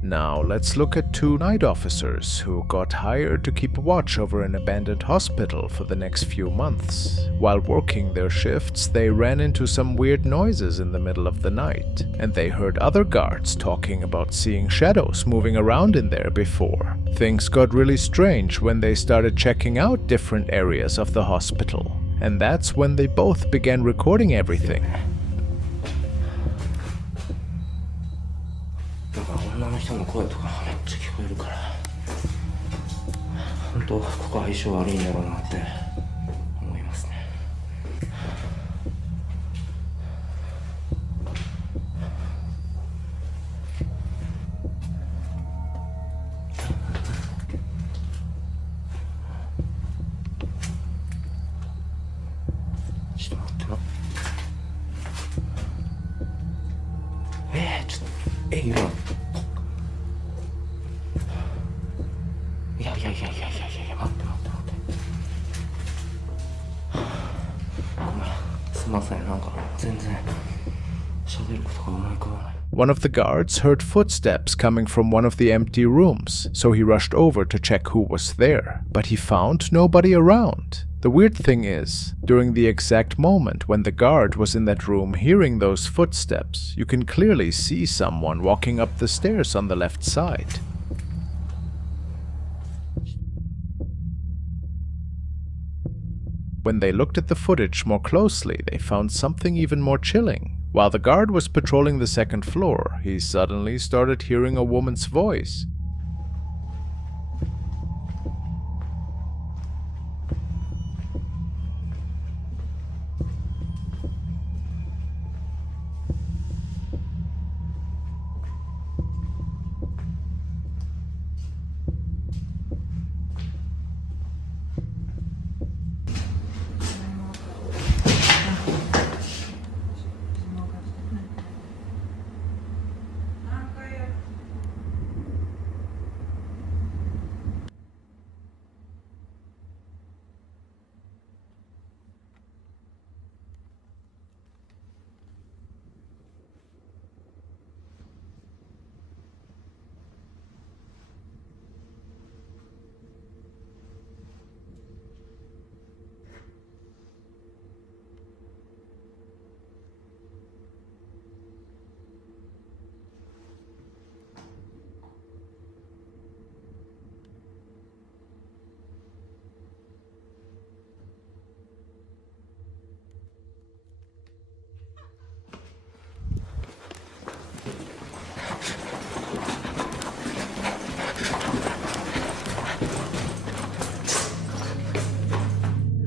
Now let's look at two night officers who got hired to keep watch over an abandoned hospital for the next few months. While working their shifts, they ran into some weird noises in the middle of the night, and they heard other guards talking about seeing shadows moving around in there before. Things got really strange when they started checking out different areas of the hospital, and that's when they both began recording everything. 女の人の声とかめっちゃ聞こえるから本当ここ相性悪いんだろうなって思いますね。ちょっと待ってな。ちょっと今いや待ってごめんすいませんなんか全然喋ることが思い浮かばない。 One of the guards heard footsteps coming from one of the empty rooms, so he rushed over to check who was there, but he found nobody around. The weird thing is, during the exact moment when the guard was in that room hearing those footsteps, you can clearly see someone walking up the stairs on the left side. When they looked at the footage more closely, they found something even more chilling. While the guard was patrolling the second floor, he suddenly started hearing a woman's voice.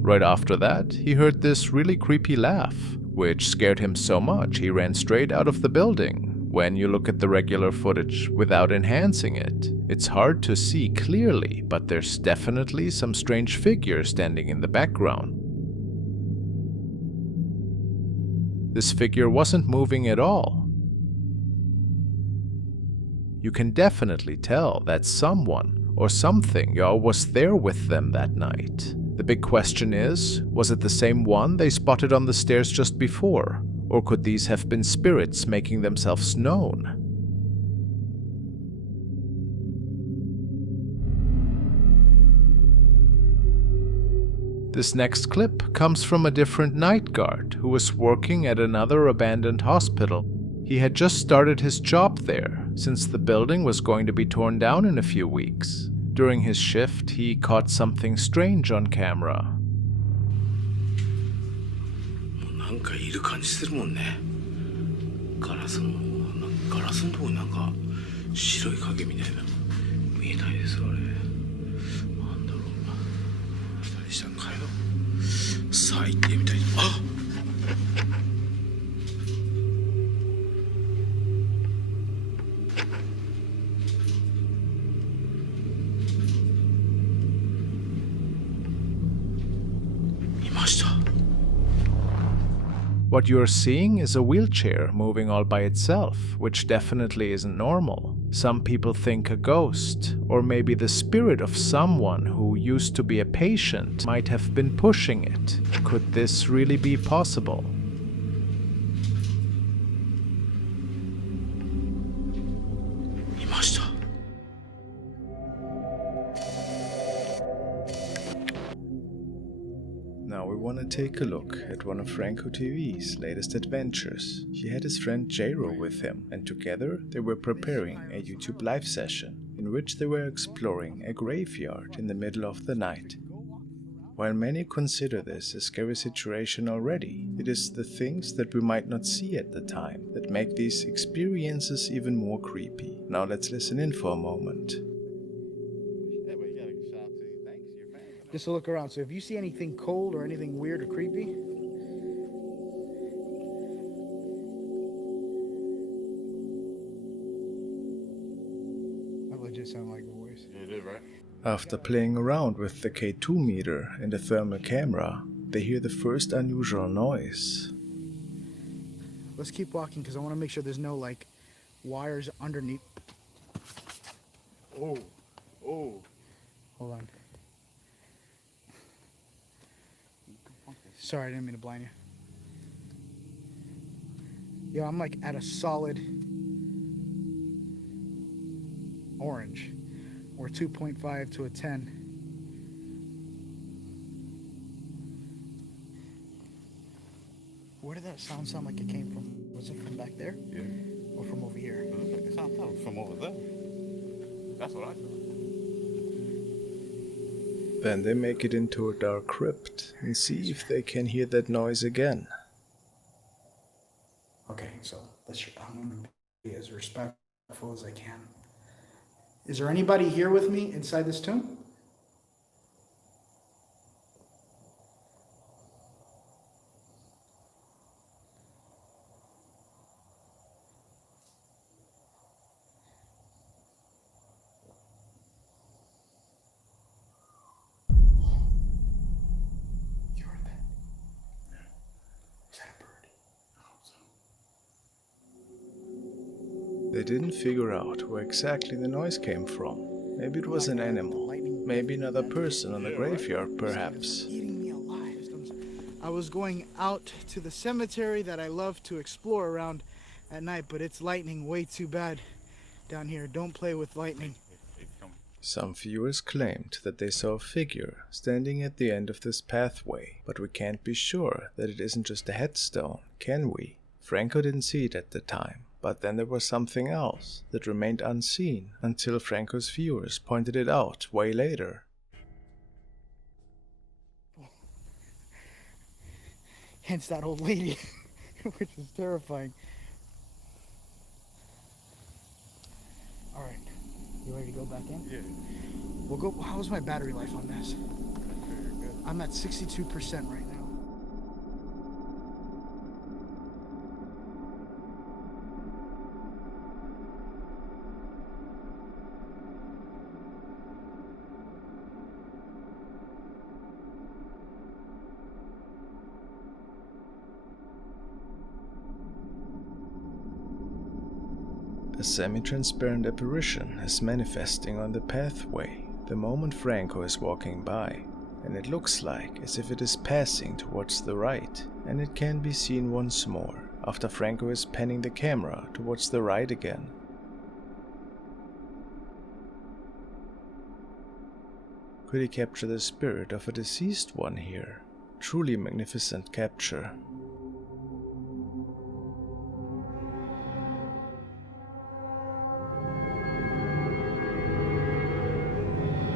Right after that, he heard this really creepy laugh, which scared him so much he ran straight out of the building. When you look at the regular footage without enhancing it, it's hard to see clearly, but there's definitely some strange figure standing in the background. This figure wasn't moving at all. You can definitely tell that someone or something was there with them that night. The big question is, was it the same one they spotted on the stairs just before? Or could these have been spirits making themselves known? This next clip comes from a different night guard who was working at another abandoned hospital. He had just started his job there, since the building was going to be torn down in a few weeks. During his shift, he caught something strange on camera. なんかいる感じするもんね。ガラスのとこになんか白い影みたいな見えないですあれ。なんだろう。何したんかよ。最低みたいに。あ。What you're seeing is a wheelchair moving all by itself, which definitely isn't normal. Some people think a ghost, or maybe the spirit of someone who used to be a patient, might have been pushing it. Could this really be possible? we want to take a look at one of FrostmareTV's latest adventures. He had his friend Jairo with him, and together they were preparing a YouTube live session in which they were exploring a graveyard in the middle of the night. While many consider this a scary situation already, it is the things that we might not see at the time that make these experiences even more creepy. Now let's listen in for a moment. Just to look around. So if you see anything cold or anything weird or creepy, that legit sounded like a voice. You did, right? After playing around with the K2 meter and the thermal camera, they hear the first unusual noise. Let's keep walking because I want to make sure there's no like wires underneath. Oh. Hold on. Sorry, I didn't mean to blind you. Yeah, I'm like at a solid orange, or 2.5 to a 10. Where did that sound like it came from? Was it from back there? Yeah. Or from over here? It sounds from over there. That's what I thought. Then they make it into a dark crypt and see if they can hear that noise again. Okay, so I'm going to be as respectful as I can. Is there anybody here with me inside this tomb? You heard that? Is that a bird? I hope so. They didn't figure out where exactly the noise came from. Maybe it was an animal, maybe another person on the graveyard perhaps. Eating me alive. I was going out to the cemetery that I love to explore around at night, but it's lightning way too bad down here. Don't play with lightning. Some viewers claimed that they saw a figure standing at the end of this pathway, but we can't be sure that it isn't just a headstone, can we? Franco didn't see it at the time, but then there was something else that remained unseen until Franco's viewers pointed it out way later. Hence that old lady, which is terrifying. All right, you ready to go back in? Yeah. We'll go. How's my battery life on this? Good. I'm at 62% right now. A semi-transparent apparition is manifesting on the pathway the moment Franco is walking by, and it looks like as if it is passing towards the right, and it can be seen once more after Franco is panning the camera towards the right again. Could he capture the spirit of a deceased one here? Truly magnificent capture.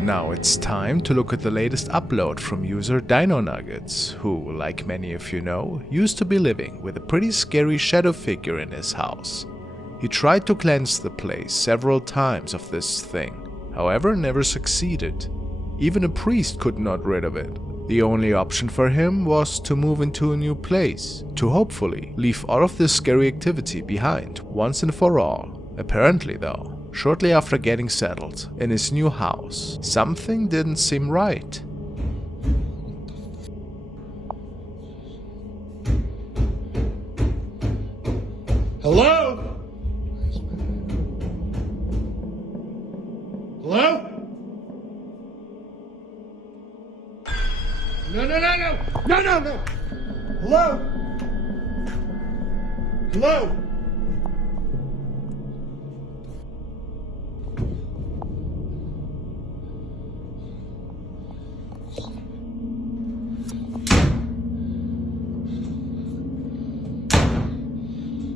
Now it's time to look at the latest upload from user Dino Nuggets, who, like many of you know, used to be living with a pretty scary shadow figure in his house. He tried to cleanse the place several times of this thing, however never succeeded. Even a priest couldn't get rid of it. The only option for him was to move into a new place, to hopefully leave all of this scary activity behind once and for all. Apparently though, shortly after getting settled in his new house, something didn't seem right. Hello? Hello? No. Hello? Hello?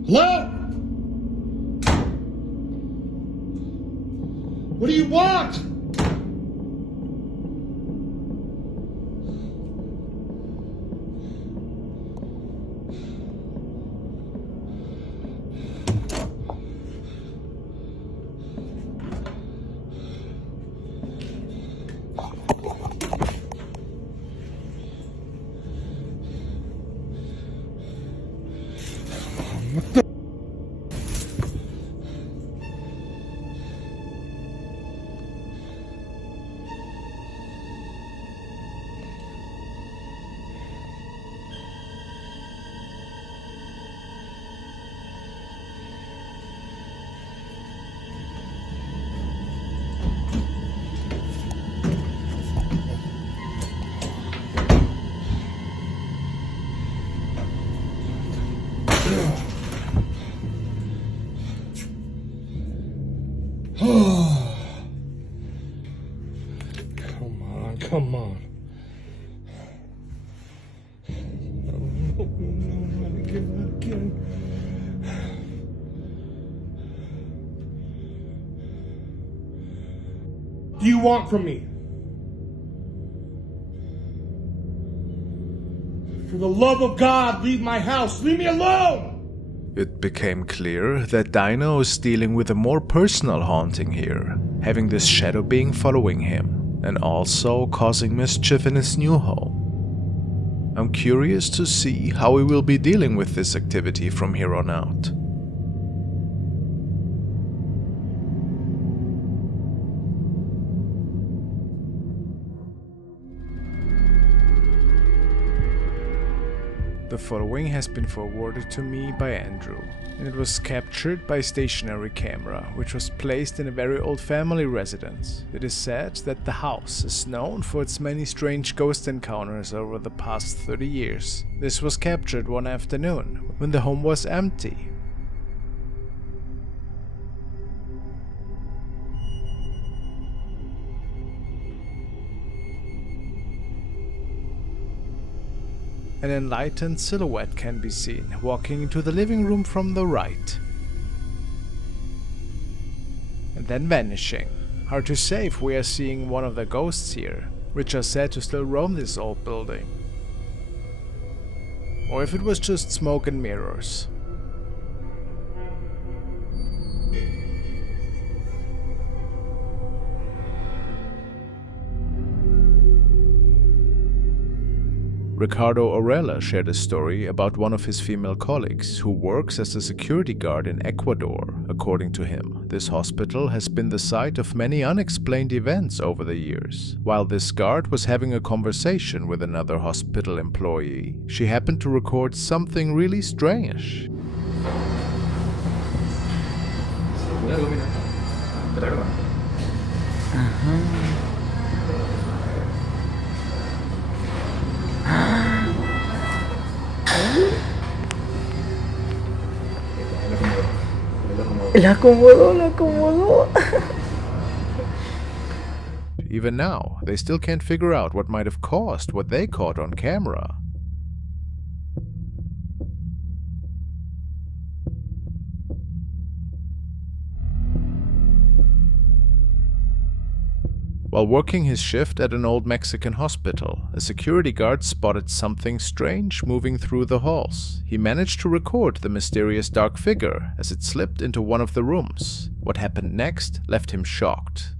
Hello? What do you want? Come on. No, not again. What do you want from me? For the love of God, leave my house. Leave me alone! It became clear that Dino is dealing with a more personal haunting here, having this shadow being following him, and also causing mischief in his new home. I'm curious to see how he will be dealing with this activity from here on out. The following has been forwarded to me by Andrew, and it was captured by a stationary camera, which was placed in a very old family residence. It is said that the house is known for its many strange ghost encounters over the past 30 years. This was captured one afternoon, when the home was empty. An enlightened silhouette can be seen walking into the living room from the right, and then vanishing. Hard to say if we are seeing one of the ghosts here, which are said to still roam this old building, or if it was just smoke and mirrors. Ricardo Orella shared a story about one of his female colleagues who works as a security guard in Ecuador. According to him, this hospital has been the site of many unexplained events over the years. While this guard was having a conversation with another hospital employee, she happened to record something really strange. La acomodó. Even now, they still can't figure out what might have caused what they caught on camera. While working his shift at an old Mexican hospital, a security guard spotted something strange moving through the halls. He managed to record the mysterious dark figure as it slipped into one of the rooms. What happened next left him shocked.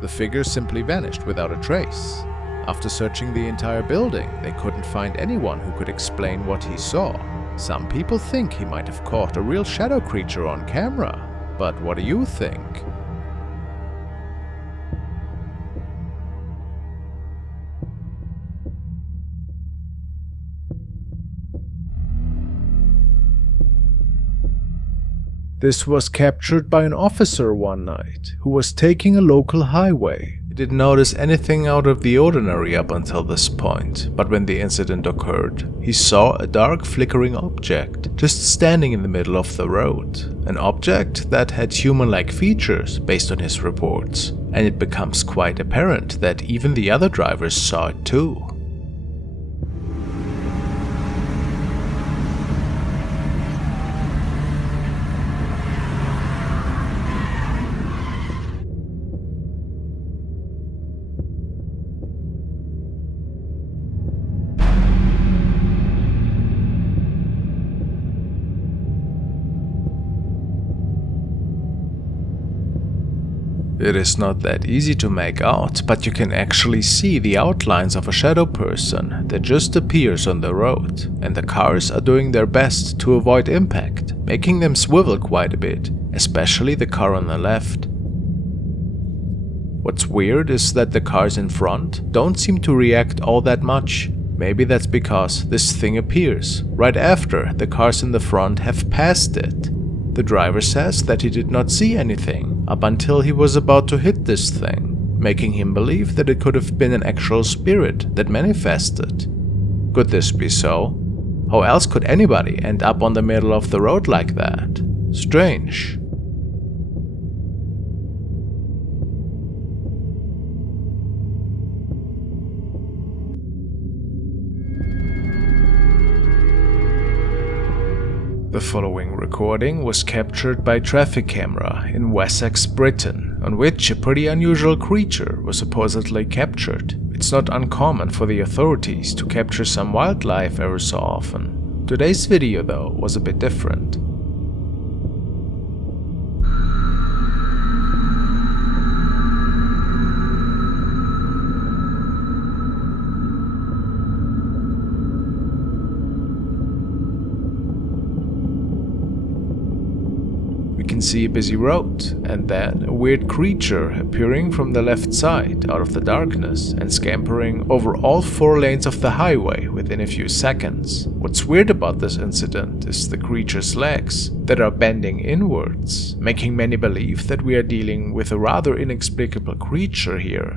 The figure simply vanished without a trace. After searching the entire building, they couldn't find anyone who could explain what he saw. Some people think he might have caught a real shadow creature on camera, but what do you think? This was captured by an officer one night who was taking a local highway. It didn't notice anything out of the ordinary up until this point, but when the incident occurred, he saw a dark flickering object just standing in the middle of the road. An object that had human-like features based on his reports, and it becomes quite apparent that even the other drivers saw it too. It is not that easy to make out, but you can actually see the outlines of a shadow person that just appears on the road, and the cars are doing their best to avoid impact, making them swivel quite a bit, especially the car on the left. What's weird is that the cars in front don't seem to react all that much. Maybe that's because this thing appears right after the cars in the front have passed it. The driver says that he did not see anything up until he was about to hit this thing, making him believe that it could have been an actual spirit that manifested. Could this be so? How else could anybody end up on the middle of the road like that? Strange. The following recording was captured by traffic camera in Wessex, Britain, on which a pretty unusual creature was supposedly captured. It's not uncommon for the authorities to capture some wildlife every so often. Today's video, though, was a bit different. You can see a busy road, and then a weird creature appearing from the left side out of the darkness and scampering over all 4 lanes of the highway within a few seconds. What's weird about this incident is the creature's legs that are bending inwards, making many believe that we are dealing with a rather inexplicable creature here.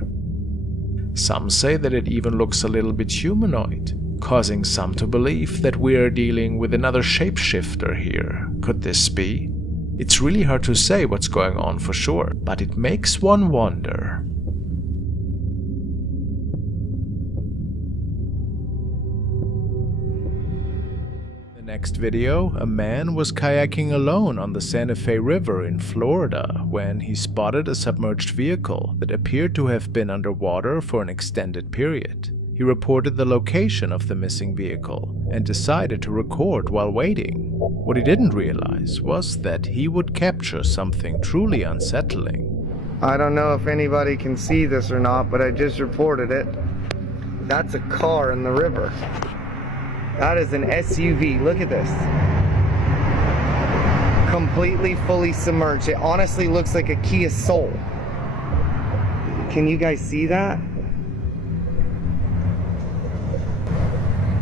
Some say that it even looks a little bit humanoid, causing some to believe that we are dealing with another shapeshifter here. Could this be? It's really hard to say what's going on for sure, but it makes one wonder. In the next video, a man was kayaking alone on the Santa Fe River in Florida when he spotted a submerged vehicle that appeared to have been underwater for an extended period. He reported the location of the missing vehicle and decided to record while waiting. What he didn't realize was that he would capture something truly unsettling. I don't know if anybody can see this or not, but I just reported it. That's a car in the river. That is an SUV. Look at this. Completely fully submerged. It honestly looks like a Kia Soul. Can you guys see that?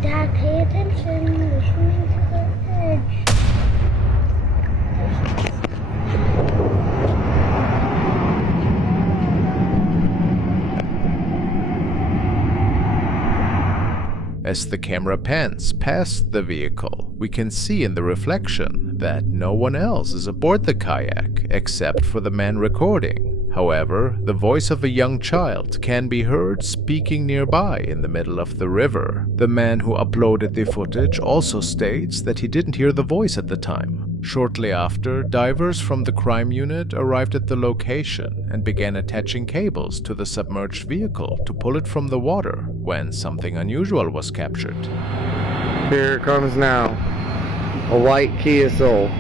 Dad, pay attention. We're swimming to the edge. As the camera pans past the vehicle, we can see in the reflection that no one else is aboard the kayak except for the man recording. However, the voice of a young child can be heard speaking nearby in the middle of the river. The man who uploaded the footage also states that he didn't hear the voice at the time. Shortly after, divers from the crime unit arrived at the location and began attaching cables to the submerged vehicle to pull it from the water when something unusual was captured. Here it comes now. A white Kia Soul.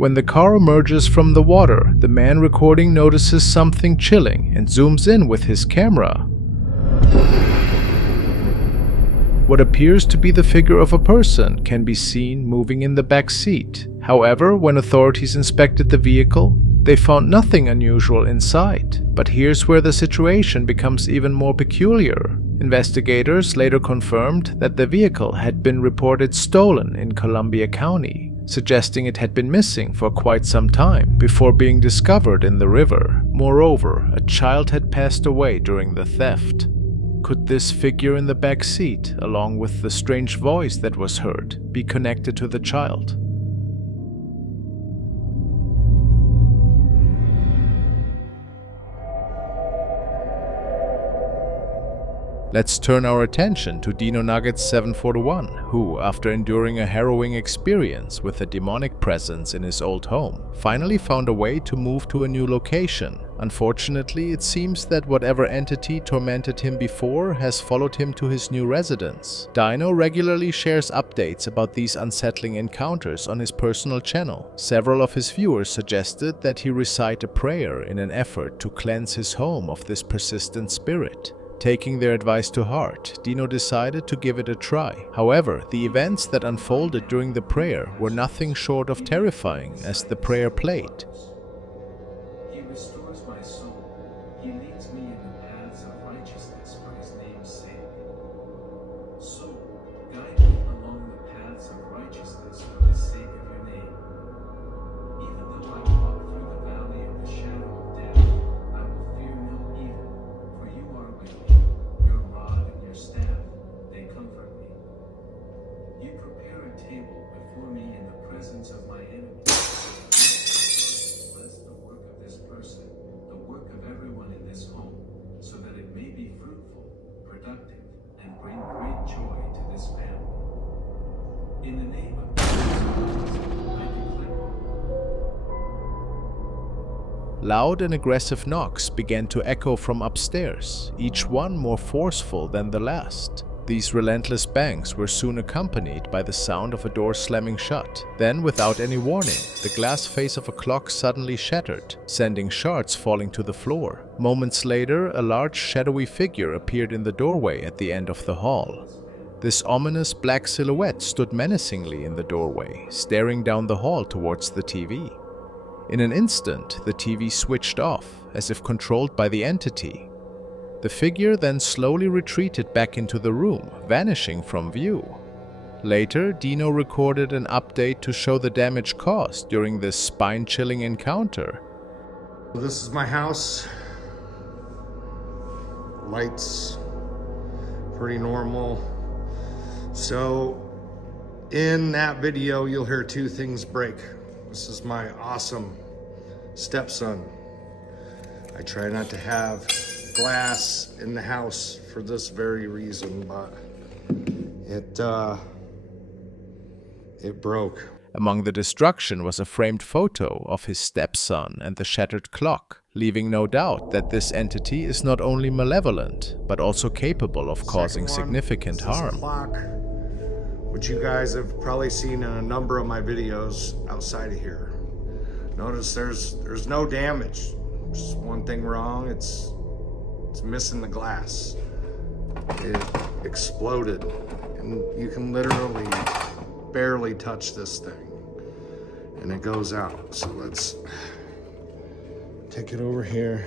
When the car emerges from the water, the man recording notices something chilling and zooms in with his camera. What appears to be the figure of a person can be seen moving in the back seat. However, when authorities inspected the vehicle, they found nothing unusual inside. But here's where the situation becomes even more peculiar. Investigators later confirmed that the vehicle had been reported stolen in Columbia County, suggesting it had been missing for quite some time before being discovered in the river. Moreover, a child had passed away during the theft. Could this figure in the back seat, along with the strange voice that was heard, be connected to the child? Let's turn our attention to Dino Nuggets 741, who, after enduring a harrowing experience with a demonic presence in his old home, finally found a way to move to a new location. Unfortunately, it seems that whatever entity tormented him before has followed him to his new residence. Dino regularly shares updates about these unsettling encounters on his personal channel. Several of his viewers suggested that he recite a prayer in an effort to cleanse his home of this persistent spirit. Taking their advice to heart, Dino decided to give it a try. However, the events that unfolded during the prayer were nothing short of terrifying as the prayer played. He restores my soul. He leads me in the paths of righteousness for his name's sake. So, guide me along the paths of righteousness for the sake of your name. Even though I walk through the valley of the shadow of death, I will fear no evil, for you are with me. Your rod and your staff, they comfort me. You prepare a table before me in the presence of my enemies. Bless the work of this person, the work of everyone in this home, so that it may be fruitful, productive, and bring great joy to this family. In the name of Jesus, I declare. Loud and aggressive knocks began to echo from upstairs, each one more forceful than the last. These relentless bangs were soon accompanied by the sound of a door slamming shut. Then, without any warning, the glass face of a clock suddenly shattered, sending shards falling to the floor. Moments later, a large shadowy figure appeared in the doorway at the end of the hall. This ominous black silhouette stood menacingly in the doorway, staring down the hall towards the TV. In an instant, the TV switched off, as if controlled by the entity. The figure then slowly retreated back into the room, vanishing from view. Later, Dino recorded an update to show the damage caused during this spine-chilling encounter. This is my house. Lights, pretty normal. So, in that video, you'll hear two things break. This is my awesome stepson. I try not to have glass in the house for this very reason, but it broke. Among the destruction was a framed photo of his stepson and the shattered clock, leaving no doubt that this entity is not only malevolent, but also capable of causing significant harm. Clock, which you guys have probably seen in a number of my videos outside of here. Notice there's no damage. Just one thing wrong, it's missing the glass. It exploded, and you can literally barely touch this thing, and it goes out. So let's take it over here.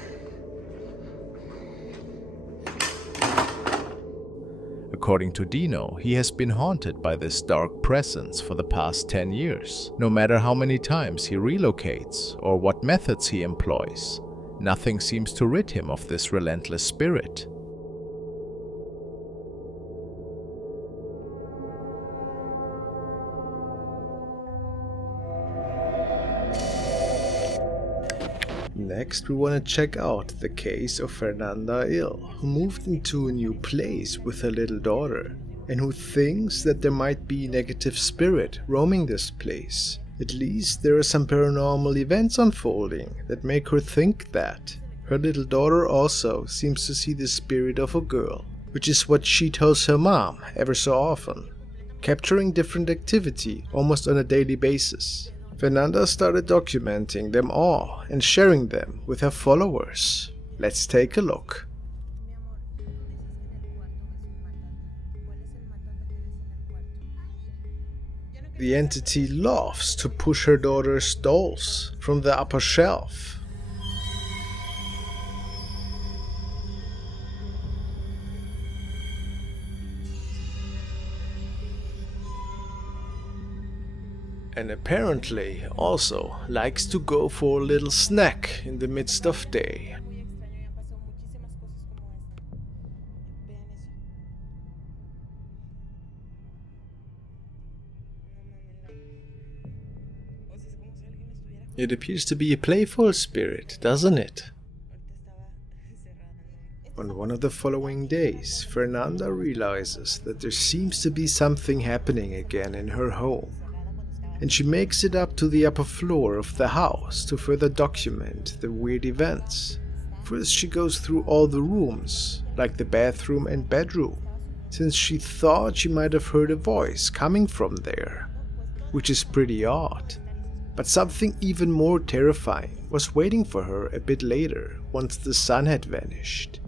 According to Dino, he has been haunted by this dark presence for the past 10 years. No matter how many times he relocates or what methods he employs, nothing seems to rid him of this relentless spirit. Next, we want to check out the case of Fernanda Il, who moved into a new place with her little daughter, and who thinks that there might be negative spirit roaming this place. At least there are some paranormal events unfolding that make her think that. Her little daughter also seems to see the spirit of a girl, which is what she tells her mom ever so often, capturing different activity almost on a daily basis. Fernanda started documenting them all and sharing them with her followers. Let's take a look. The entity loves to push her daughter's dolls from the upper shelf. And apparently also likes to go for a little snack in the midst of day. It appears to be a playful spirit, doesn't it? On one of the following days, Fernanda realizes that there seems to be something happening again in her home, and she makes it up to the upper floor of the house to further document the weird events. First, she goes through all the rooms, like the bathroom and bedroom, since she thought she might have heard a voice coming from there, which is pretty odd. But something even more terrifying was waiting for her a bit later, once the sun had vanished.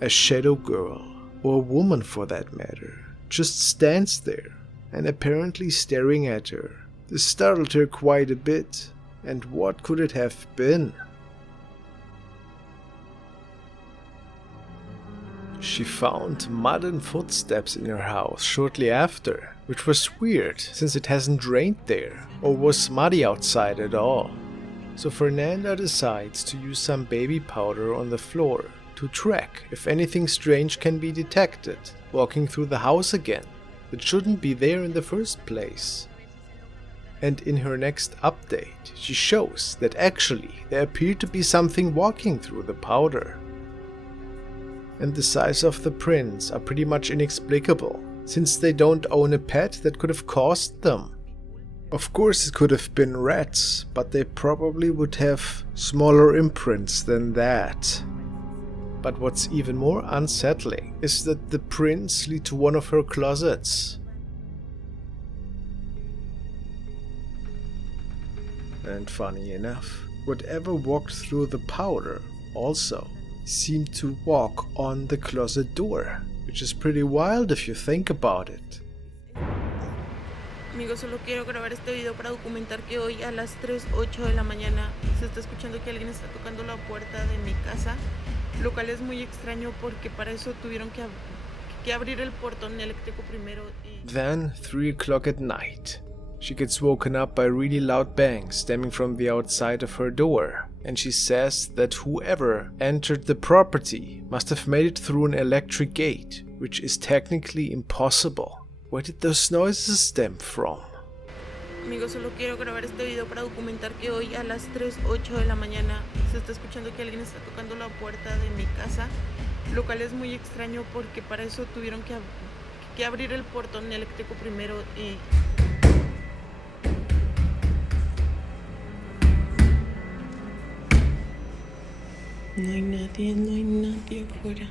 A shadow girl, or a woman for that matter, just stands there and apparently staring at her. This startled her quite a bit, and what could it have been? She found mud and footsteps in her house shortly after, which was weird since it hasn't rained there or was muddy outside at all. So Fernanda decides to use some baby powder on the floor to track if anything strange can be detected walking through the house again that shouldn't be there in the first place. And in her next update, she shows that actually there appeared to be something walking through the powder. And the size of the prints are pretty much inexplicable, since they don't own a pet that could have caused them. Of course it could have been rats, but they probably would have smaller imprints than that. But what's even more unsettling is that the prints lead to one of her closets. And funny enough, whatever walked through the powder also seemed to walk on the closet door, which is pretty wild if you think about it. Amigos, solo quiero grabar este video para documentar que hoy a las 3:08 de la mañana se está escuchando que alguien está tocando la puerta de mi casa, lo cual es muy extraño porque para eso tuvieron que abrir el portón eléctrico primero. Then, 3 o'clock at night, she gets woken up by really loud bangs stemming from the outside of her door, and she says that whoever entered the property must have made it through an electric gate, which is technically impossible. Where did those noises stem from? Amigos, solo quiero grabar este video para documentar que hoy a las 3:08 de la mañana se está escuchando que alguien está tocando la puerta de mi casa, lo cual es muy extraño porque para eso tuvieron que abrir el portón eléctrico primero y... No hay nadie afuera.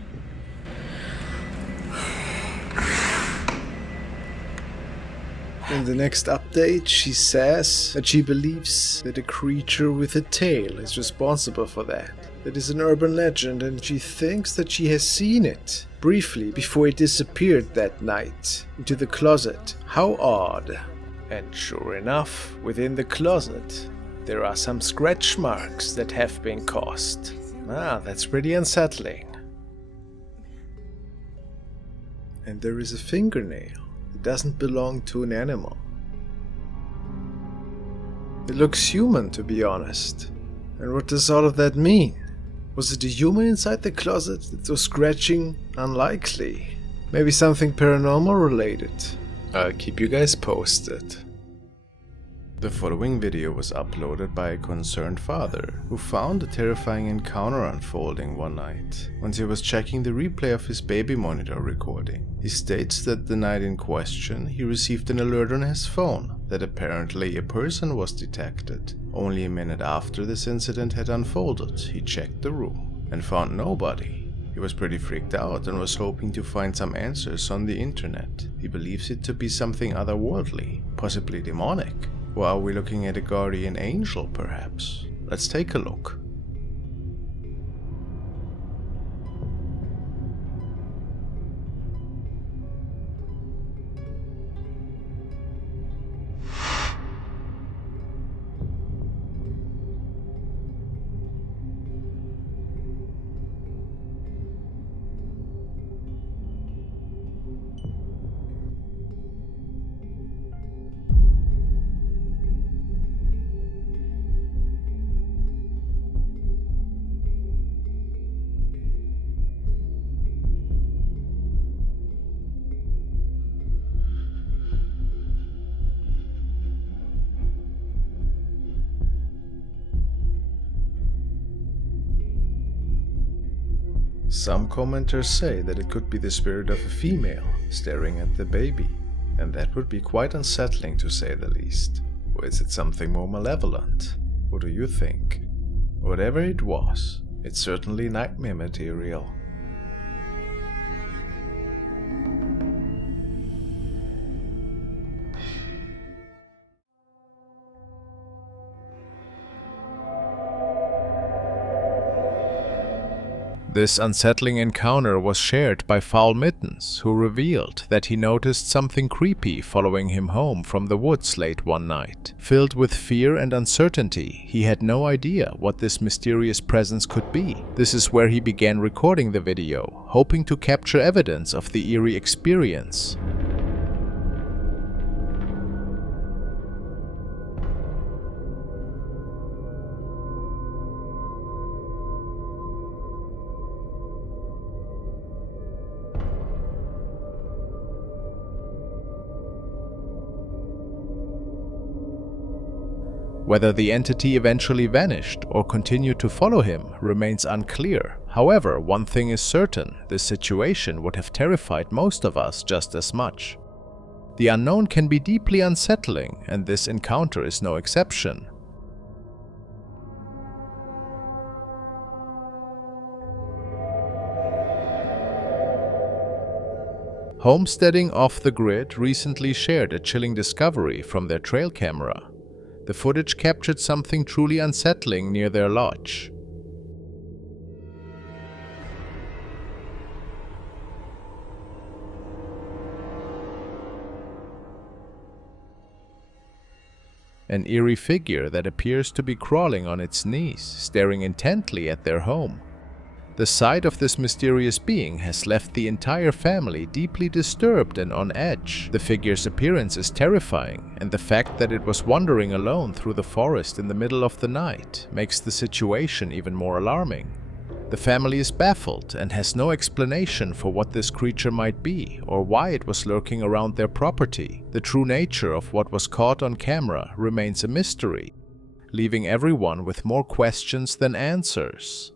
In the next update, she says that she believes that a creature with a tail is responsible for that. That is an urban legend, and she thinks that she has seen it briefly before it disappeared that night into the closet. How odd. And sure enough, within the closet, there are some scratch marks that have been caused. That's pretty unsettling. And there is a fingernail. It doesn't belong to an animal. It looks human, to be honest. And what does all of that mean? Was it a human inside the closet that was scratching? Unlikely. Maybe something paranormal related. I'll keep you guys posted. The following video was uploaded by a concerned father who found a terrifying encounter unfolding one night when he was checking the replay of his baby monitor recording. He states that the night in question he received an alert on his phone that apparently a person was detected. Only a minute after this incident had unfolded, he checked the room and found nobody. He was pretty freaked out and was hoping to find some answers on the internet. He believes it to be something otherworldly, possibly demonic. Or are we looking at a guardian angel, perhaps? Let's take a look. Some commenters say that it could be the spirit of a female staring at the baby, and that would be quite unsettling to say the least. Or is it something more malevolent? What do you think? Whatever it was, it's certainly nightmare material. This unsettling encounter was shared by Foul Mittens, who revealed that he noticed something creepy following him home from the woods late one night. Filled with fear and uncertainty, he had no idea what this mysterious presence could be. This is where he began recording the video, hoping to capture evidence of the eerie experience. Whether the entity eventually vanished or continued to follow him remains unclear. However, one thing is certain, this situation would have terrified most of us just as much. The unknown can be deeply unsettling, and this encounter is no exception. Homesteading Off the Grid recently shared a chilling discovery from their trail camera. The footage captured something truly unsettling near their lodge. An eerie figure that appears to be crawling on its knees, staring intently at their home. The sight of this mysterious being has left the entire family deeply disturbed and on edge. The figure's appearance is terrifying, and the fact that it was wandering alone through the forest in the middle of the night makes the situation even more alarming. The family is baffled and has no explanation for what this creature might be or why it was lurking around their property. The true nature of what was caught on camera remains a mystery, leaving everyone with more questions than answers.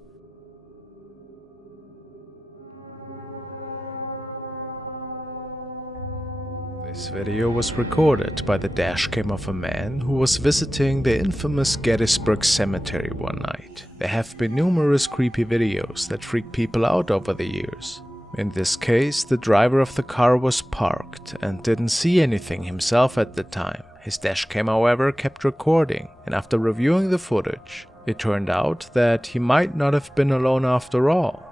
This video was recorded by the dashcam of a man who was visiting the infamous Gettysburg Cemetery one night. There have been numerous creepy videos that freak people out over the years. In this case, the driver of the car was parked and didn't see anything himself at the time. His dashcam, however, kept recording, and after reviewing the footage, it turned out that he might not have been alone after all.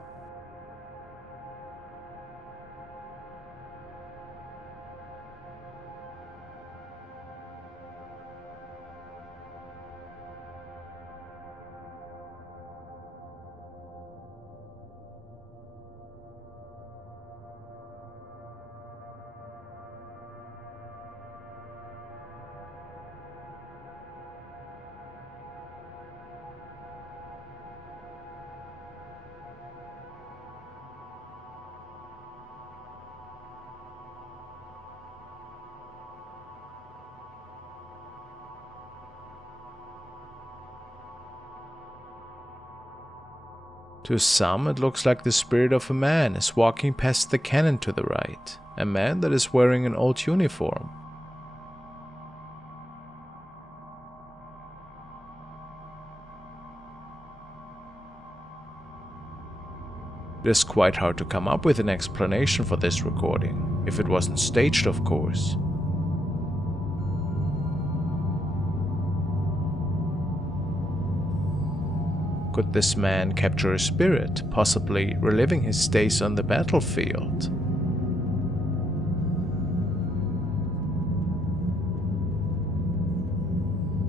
To some, it looks like the spirit of a man is walking past the cannon to the right, a man that is wearing an old uniform. It is quite hard to come up with an explanation for this recording, if it wasn't staged, of course. Could this man capture a spirit, possibly reliving his days on the battlefield?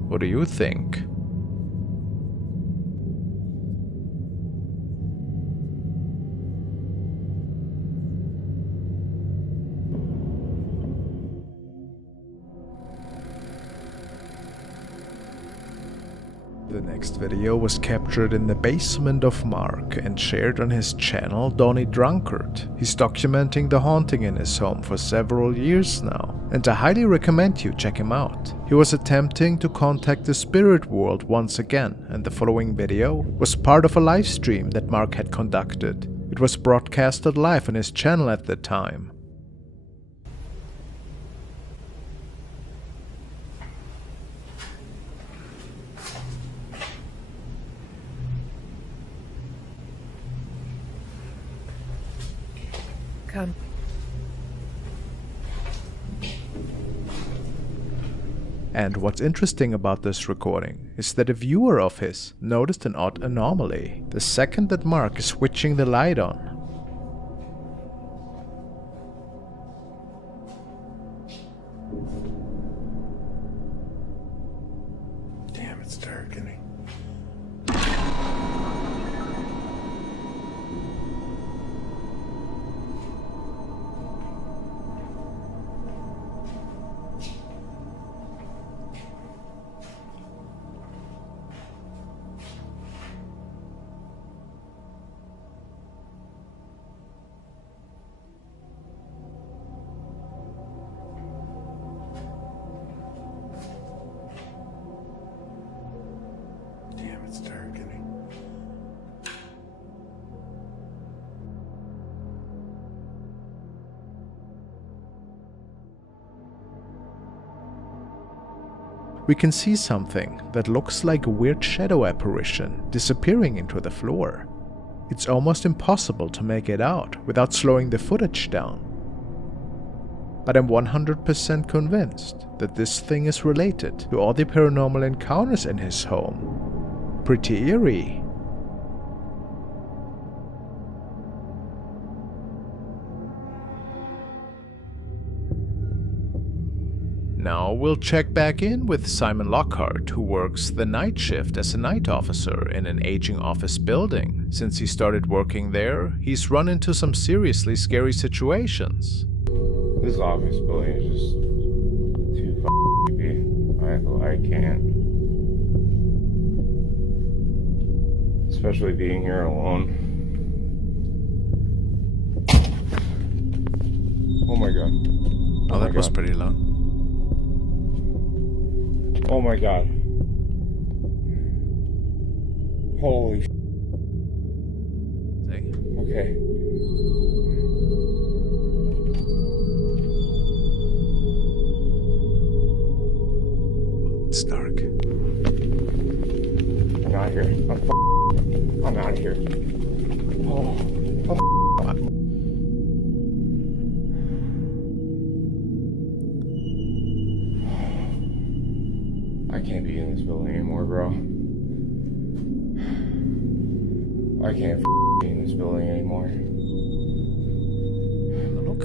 What do you think? The next video was captured in the basement of Mark and shared on his channel Donny Drunkard. He's documenting the haunting in his home for several years now, and I highly recommend you check him out. He was attempting to contact the spirit world once again, and the following video was part of a live stream that Mark had conducted. It was broadcasted live on his channel at the time. Come. And what's interesting about this recording is that a viewer of his noticed an odd anomaly the second that Mark is switching the light on. Damn, it's dark, isn't it? Damn, it's dark, isn't it? We can see something that looks like a weird shadow apparition disappearing into the floor. It's almost impossible to make it out without slowing the footage down. But I'm 100% convinced that this thing is related to all the paranormal encounters in his home. Pretty eerie. Now we'll check back in with Simon Lockhart, who works the night shift as a night officer in an aging office building. Since he started working there, he's run into some seriously scary situations. This office building is just too creepy. I can't. Especially being here alone. Oh my god. Oh, that was pretty loud. Oh my god. Holy sh**. Okay. It's dark. I'm out of here. I'm out of here. Oh. I can't be in this building anymore, bro. I can't be in this building anymore. Look.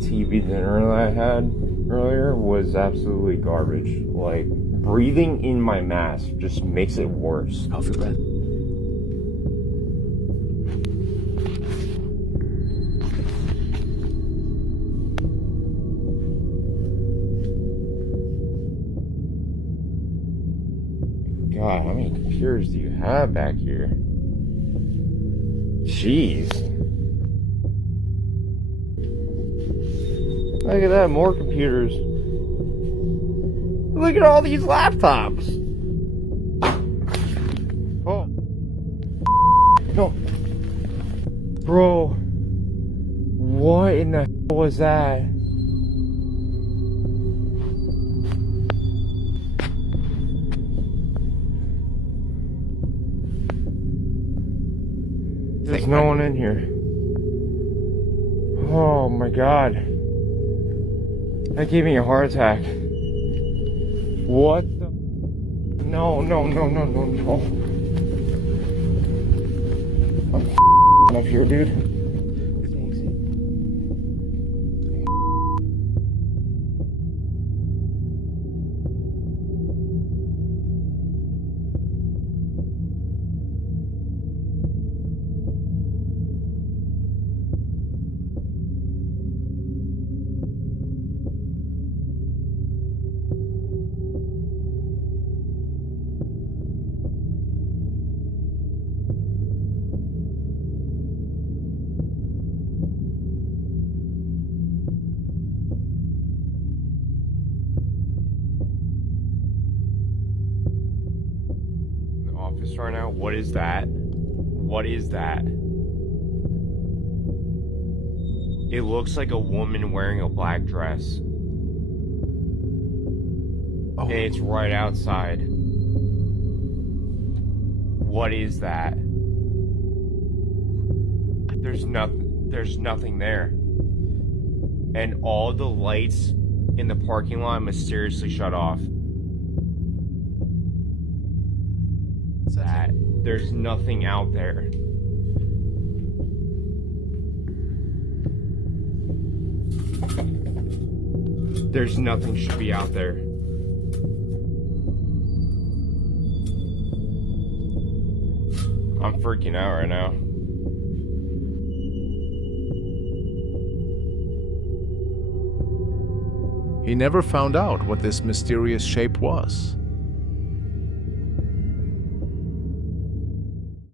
TV dinner that I had earlier was absolutely garbage. Like, breathing in my mask just makes it worse. Coffee breath. God, how many computers do you have back here? Jeez. Look at that, more computers. Look at all these laptops. Oh. No. Bro. What in the hell was that? There's no one in here. Oh my god. That gave me a heart attack. What the? No. I'm up here, dude. Right now, what is that? What is that? It looks like a woman wearing a black dress. Oh. And it's right outside. What is that? There's nothing there. And all the lights in the parking lot mysteriously shut off. That there's nothing out there. There's nothing should be out there. I'm freaking out right now. He never found out what this mysterious shape was.